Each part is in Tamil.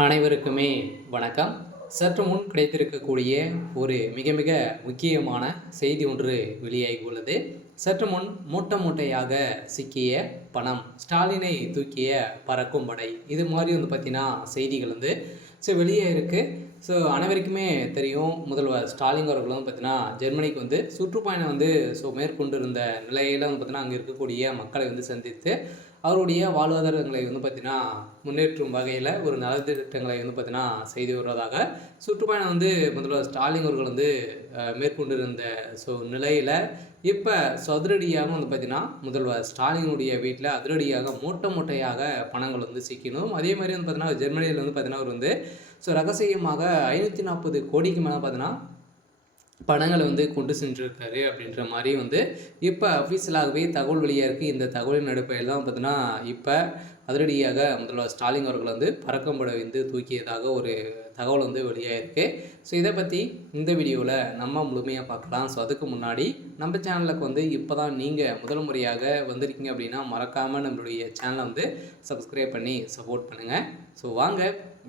அனைவருக்குமே வணக்கம். சற்று முன் கிடைத்திருக்கக்கூடிய ஒரு மிக மிக முக்கியமான செய்தி ஒன்று வெளியாகி உள்ளது சற்று முன் மூட்டை மூட்டையாக சிக்கிய பணம் ஸ்டாலினை தூக்கிய பறக்கும் படை. இது மாதிரி வந்து பார்த்தீங்கன்னா செய்திகள் வந்து ஸோ வெளியே இருக்குது ஸோ அனைவருக்குமே தெரியும் முதல்வர் ஸ்டாலின் அவர்கள் வந்து பார்த்தீங்கன்னா ஜெர்மனிக்கு வந்து சுற்றுப்பயணம் வந்து ஸோ மேற்கொண்டு இருந்த நிலையில் வந்து பார்த்தீங்கன்னா அங்கே இருக்கக்கூடிய மக்களை வந்து சந்தித்து அவருடைய வாழ்வாதாரங்களை வந்து பார்த்திங்கன்னா முன்னேற்றும் வகையில் ஒரு நலத்திட்டங்களை வந்து பார்த்திங்கன்னா செய்து வருவதாக சுற்றுப்பயணம் வந்து முதல்வர் ஸ்டாலின் அவர்கள் வந்து மேற்கொண்டிருந்த ஸோ நிலையில் இப்போ ஸோ வந்து பார்த்திங்கன்னா முதல்வர் ஸ்டாலினுடைய வீட்டில் அதிரடியாக மூட்டை மூட்டையாக பணங்கள் வந்து சிக்கணும் அதே மாதிரி வந்து பார்த்திங்கன்னா ஜெர்மனியில் வந்து பார்த்திங்கன்னா அவர் வந்து ஸோ ரகசியமாக ஐநூற்றி நாற்பது கோடிக்கு மேலே பார்த்தீங்கன்னா பணங்களை வந்து கொண்டு சென்றிருக்காரு அப்படின்ற மாதிரி வந்து இப்போ அஃபீஷியலாகவே தகவல் வெளியாக இருக்குது இந்த தகவலின் அடிப்படையில் தான் பார்த்தீங்கன்னா இப்போ அதிரடியாக முதல்வர் ஸ்டாலின் அவர்கள் வந்து பறக்கம்பட வந்து தூக்கியதாக ஒரு தகவல் வந்து வெளியாக இருக்குது ஸோ இதை பற்றி இந்த வீடியோவில் நம்ம முழுமையாக பார்க்கலாம். ஸோ அதுக்கு முன்னாடி நம்ம சேனலுக்கு வந்து இப்போ தான் நீங்கள் முதல் முறையாக வந்திருக்கீங்க அப்படின்னா மறக்காமல் நம்மளுடைய சேனலை வந்து சப்ஸ்கிரைப் பண்ணி சப்போர்ட் பண்ணுங்கள் ஸோ வாங்க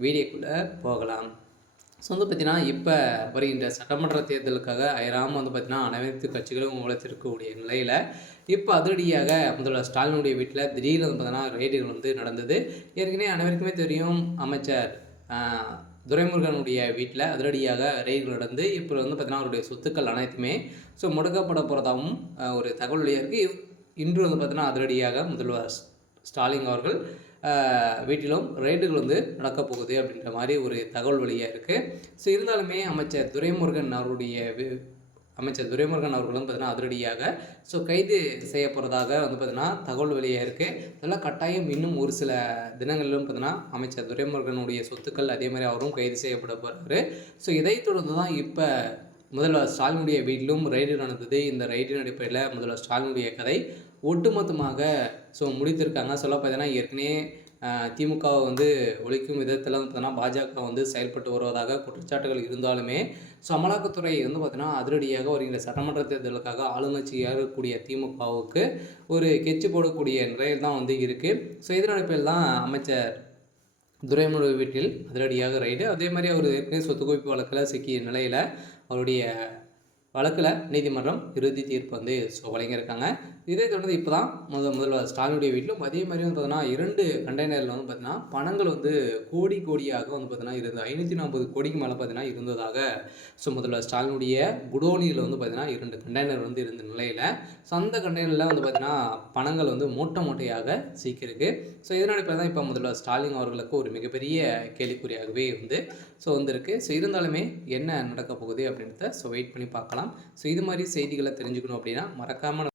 வீடியோக்குள்ளே போகலாம். ஸோ வந்து பார்த்திங்கன்னா இப்போ வருகின்ற சட்டமன்ற தேர்தலுக்காக அயராமல் வந்து பார்த்திங்கன்னா அனைத்து கட்சிகளும் உழைத்திருக்கக்கூடிய நிலையில் இப்போ அதிரடியாக முதல்வர் ஸ்டாலினுடைய வீட்டில் திடீர்னு வந்து பார்த்தீங்கன்னா ரைடுகள் வந்து நடந்தது. ஏற்கனவே அனைவருக்குமே தெரியும் அமைச்சர் துரைமுருகனுடைய வீட்டில் அதிரடியாக ரெய்டு நடந்து இப்போ வந்து பார்த்திங்கன்னா அவருடைய சொத்துக்கள் அனைத்துமே ஸோ முடக்கப்பட போகிறதாகவும் ஒரு தகவல் இருக்குது இன்று வந்து பார்த்திங்கன்னா அதிரடியாக முதல்வர் ஸ்டாலின் அவர்கள் வீட்டிலும் ரைடுகள் வந்து நடக்கப் போகுது அப்படின்ற மாதிரி ஒரு தகவல் வழியாக இருக்குது ஸோ இருந்தாலுமே அமைச்சர் துரைமுருகன் அவருடைய அமைச்சர் துரைமுருகன் அவர்கள் வந்து பார்த்தீங்கன்னா அதிரடியாக ஸோ கைது செய்ய போகிறதாக வந்து பார்த்தீங்கன்னா தகவல் வெளியாக இருக்குது இதெல்லாம் கட்டாயம் இன்னும் ஒரு சில தினங்களிலும் பார்த்தீங்கன்னா அமைச்சர் துரைமுருகனுடைய சொத்துக்கள் அதே மாதிரி அவரும் கைது செய்யப்பட போகிறாரு ஸோ இதை தொடர்ந்து தான் இப்போ முதல்வர் ஸ்டாலினுடைய வீட்டிலும் ரைடு நடந்தது. இந்த ரைடின் அடிப்படையில் முதல்வர் ஸ்டாலினுடைய கதை ஒட்டுமொத்தமாக ஸோ முடித்திருக்காங்க. சொல்ல பார்த்தீங்கன்னா ஏற்கனவே திமுகவை வந்து ஒழிக்கும் விதத்தில் வந்து பார்த்தீங்கன்னா பாஜக வந்து செயல்பட்டு வருவதாக குற்றச்சாட்டுகள் இருந்தாலுமே ஸோ அமலாக்கத்துறை வந்து பார்த்தீங்கன்னா அதிரடியாக வருகிற சட்டமன்ற தேர்தலுக்காக ஆளுங்கட்சியாக இருக்கக்கூடிய திமுகவுக்கு ஒரு கெச்சு போடக்கூடிய நிலையில் தான் வந்து இருக்குது ஸோ இதன் தான் அமைச்சர் துரைமுரு வீட்டில் அதிரடியாக ரைடு அதே மாதிரி அவர் ஏற்கனவே சொத்து குவிப்பு வழக்கில் சிக்கிய நிலையில் அவருடைய வழக்கில் நீதிமன்றம் இறுதி தீர்ப்பு வந்து ஸோ வழங்கியிருக்காங்க. இதே தொடர்ந்து இப்போ தான் முதல் முதல்வர் ஸ்டாலினுடைய வீட்டிலும் அதே மாதிரி வந்து பார்த்தீங்கன்னா இரண்டு கண்டெய்னரில் வந்து பார்த்தீங்கன்னா பணங்கள் வந்து கோடி கோடியாக வந்து பார்த்தீங்கன்னா இருந்தது. ஐநூற்றி நாற்பது கோடிக்கு மேலே பார்த்தீங்கன்னா இருந்ததாக ஸோ முதல்வர் ஸ்டாலினுடைய குடோனியில் வந்து பார்த்தீங்கன்னா இரண்டு கண்டெய்னர் வந்து இருந்த நிலையில் ஸோ அந்த கண்டெய்னரில் வந்து பார்த்தீங்கன்னா பணங்கள் வந்து மூட்டை மூட்டையாக சீக்கிருக்கு ஸோ இதனால் இப்போ தான் இப்போ முதல்வர் ஸ்டாலின் அவர்களுக்கு ஒரு மிகப்பெரிய கேள்விக்குறியாகவே வந்து ஸோ வந்திருக்கு. ஸோ இருந்தாலுமே என்ன நடக்க போகுது அப்படின்றத ஸோ வெயிட் பண்ணி பார்க்கலாம். பார்க்கலாம் ஸோ இது மாதிரி செய்திகளை தெரிஞ்சுக்கணும் அப்படின்னா மறக்காமல்